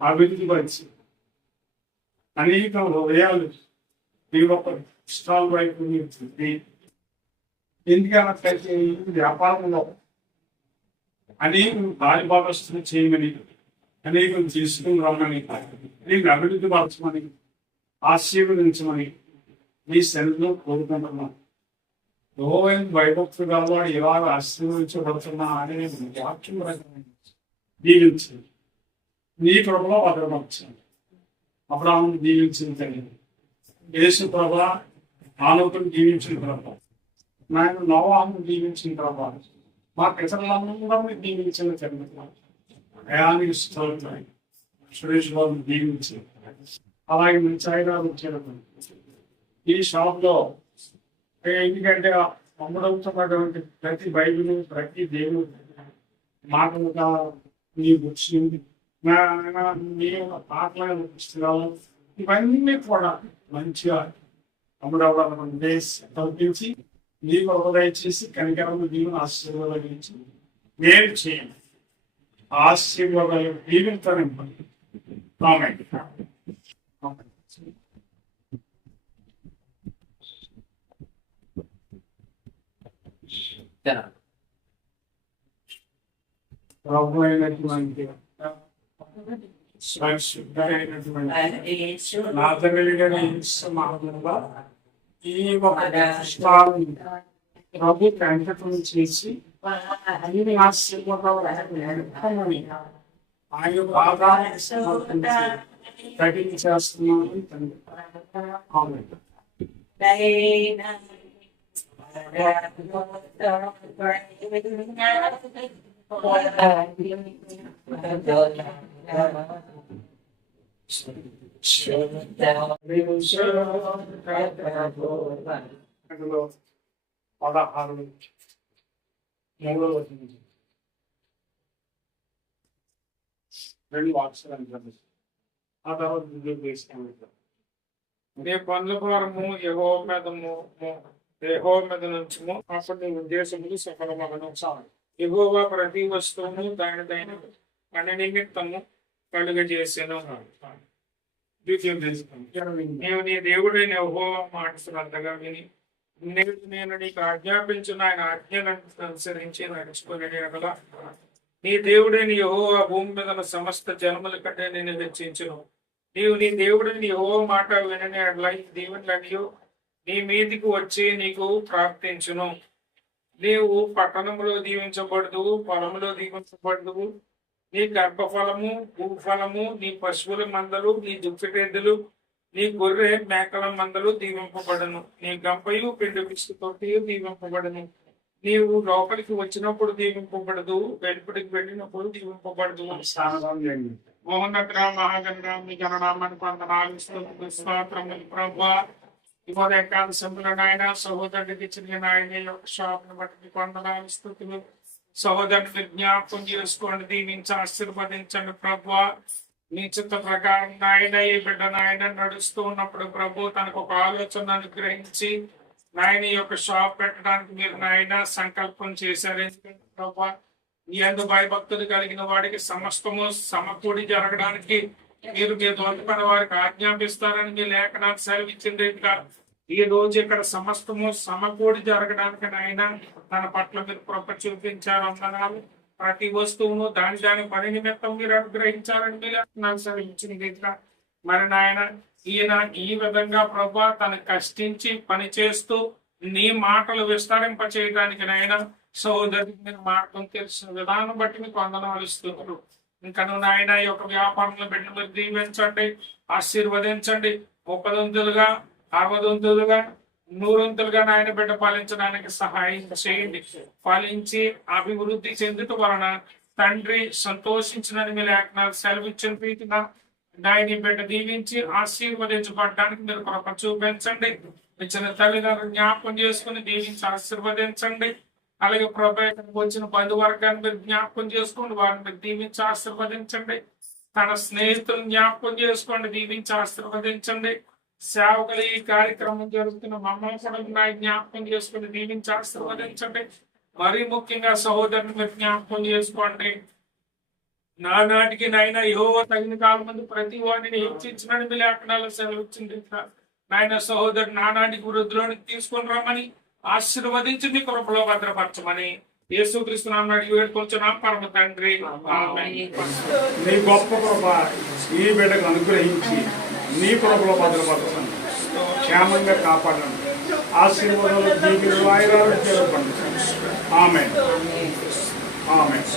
అభివృద్ధి పరిచి అనేక హృదయాలు దైవ ఇష్టాల వైపు ఎందుకన్నట్లయితే వ్యాపారంలో అనేకం భాగస్తులు చేయమని అనేకం తీసుకుని రమ్మని అనేక అభివృద్ధి పరచమని ఆశీర్వదించమని మీ సన్నిధిలో కోరుకుంటున్నాను. యెహోవాను భయభక్తులు గలవాడు ఇలాగ ఆశీర్వదించబడుతున్నా అని వాక్యం దీవించండి. నీ కృపలో భద్రపరచండి. అబ్రాహామును దీవించిన తల్లి, యేసు ప్రభా ఆలోకను దీవించిన ప్రభా, నాయన నోవాహును దీవించిన ప్రభా, మా పితరులందరినీ దీవించిన తల్లి, భయానికి స్తోత్రం. సురేష్ బాబు దీవించి అలాగే మంచి ఆయుధాలు వచ్చారు. ఈ షాప్లో ఎందుకంటే అమ్ముడవుతున్నటువంటి ప్రతి బైబిల్, ప్రతి దేవుడు మాటలుగా నీ బుక్స్, నీ పాటల పుస్తకాలు ఇవన్నీ కూడా మంచిగా అమ్ముడవడానికి కల్పించి నీకు హృదయ చేసి కనికరము దీవును ఆశీర్వదించి మేలు చేయండి. ఆశీర్వాదాలు దీవించనివ్వండి. ప్రభు అయినటువంటి ఈ ఒక ప్రభు కంటకం చేసి అన్ని ఆశీర్వాదాలు ఆయన బాగా ప్రకటించేస్తున్నాను తండ్రి. పదహారు 3వ వచనం 2 వాక్యాలు ఆ తర్వాత నీ పనుల భారము యెహోవా మీద నుంచుము, అప్పుడు నీ ఉద్దేశములు సఫలమగును. యెహోవా ప్రతి వస్తువును దాని పని నిమిత్తము కలుగజేసెను. నీవు నీ దేవుడైన యెహోవా మాట శ్రద్ధగా విని నేను నీకు ఆజ్ఞాపించిన ఆయన ఆజ్ఞలను అనుసరించి నడుచుకునే ఎడల నీ దేవుడైన యెహోవా భూమి మీద సమస్త జన్మల కంటే నేను హెచ్చించును. నీవు నీ దేవుడైన యెహోవా మాట వినని ఎడల ఈ దీవెనలన్నీ నీ మీదికి వచ్చి నీకు ప్రార్థించును. నీవు పట్టణంలో దీవించబడదు, పొలంలో దీవించబడదు. నీ గర్భఫలము, భూఫలము, నీ పశువుల మందలు, నీ దుప్పిటెద్దులు, నీ గొర్రె మేకల మందలు దీవింపబడను. నీ గంపయు పిండి పిస్తుతోటి దీవింపబడను. నీవు లోపలికి వచ్చినప్పుడు దీవింపబడదు, వెలుపడికి వెళ్ళినప్పుడు దీవింపబడదు. మోహనగ్ర మహాగండ మీ గణనామాన్ని వందనాలు స్తోత్రములు ప్రభువా. ఇవాళ ఏకాదశంలో నాయన సహోదరుడికి ఇచ్చిన ఆయన యొక్క షాప్ను బట్టి వందనాలు స్తుతులు. సహోదరుని జ్ఞాపకం చేసుకోండి, దీవించి ఆశీర్వదించండి ప్రభువా. నీ చిత్త ప్రకారం నాయన ఈ బిడ్డ నాయన నడుస్తూ ఉన్నప్పుడు ప్రభు తనకు ఒక ఆలోచన అనుగ్రహించి నాయన యొక్క షాప్ పెట్టడానికి మీరు నాయన సంకల్పం చేశారు. ఎందుకంటే ప్రభు నీ యందు భయభక్తులు కలిగిన వాడికి సమస్తము సమకూడి జరగడానికి మీరు మీ దొంగపని వారికి ఆజ్ఞాపిస్తారని మీ లేఖనాలు సెలవిచ్చింది. ఈ రోజు ఇక్కడ సమస్తము సమకూడి జరగడానికి నాయన తన పట్ల మీరు కృప చూపించారు. వందనాలు. ప్రతి వస్తువును దాని పని నిమిత్తం మీరు అనుగ్రహించారని మీరు సెలవిచ్చింది. మరి నాయన ఈయన ఈ విధంగా ప్రభా తను కష్టించి పని చేస్తూ నీ మాటలు విస్తరింప చేయడానికి నాయన సహోదరికి మీరు మాటలు తెలిసిన విధానం బట్టి మీకు వందనాలు ఇస్తున్నారు. ఇంకా నువ్వు నాయన ఈ యొక్క వ్యాపారంలో పెట్టి మీరు దీవించండి, ఆశీర్వదించండి. 30 వంతులుగా 60 వంతులుగా 100 వంతులుగా నాయన బిడ్డ ఫలించడానికి సహాయం చేయండి. ఫలించి అభివృద్ధి చెందుట వలన తండ్రి సంతోషించినని మీ లేఖనాలు సెలవిచ్చిన రీతిగా నాయన బిడ్డ దీవించి ఆశీర్వదించబడడానికి మీరు కృప చూపించండి. ఇచ్చిన తల్లిదండ్రులు జ్ఞాపకం చేసుకుని దీవించి ఆశీర్వదించండి. అలాగే ప్రభు వచ్చిన బంధువర్గాన్ని మీరు జ్ఞాపకం చేసుకోండి, వారిని మీరు దీవించి ఆశీర్వదించండి. తన స్నేహితులను జ్ఞాపకం చేసుకోండి, దీవించి ఆశీర్వదించండి. సేవకులు ఈ కార్యక్రమం జరుగుతున్న మమ్మల్ని జ్ఞాపకం చేసుకుని దీవించి ఆశీర్వదించండి. మరీ ముఖ్యంగా సహోదరుని మీరు జ్ఞాపకం చేసుకోండి. నానాటికి నాయన యెహోవా తగిన కాలం మందు ప్రతి వాడిని హెచ్చించినని మీ లేఖనాలు సెలవిచ్చింది. నాయన సహోదరు నానాటికి వృద్ధులోనికి తీసుకొని రమ్మని ఆశీర్వదించి నీ కృపలో భద్రపరచమని యేసుక్రీస్తు నామమున అడిగి వేడుకొంచున్నాం పరమ తండ్రి. ఆమేన్. నీ గొప్ప కృప ఈ బిడ్డకు అనుగ్రహించి నీ కృపలో భద్రపరచండి, క్షేమంగా కాపాడండి, ఆశీర్వాదాలు దీవులు ఆయురాలు చేరపండి. ఆమేన్. ఆమేన్.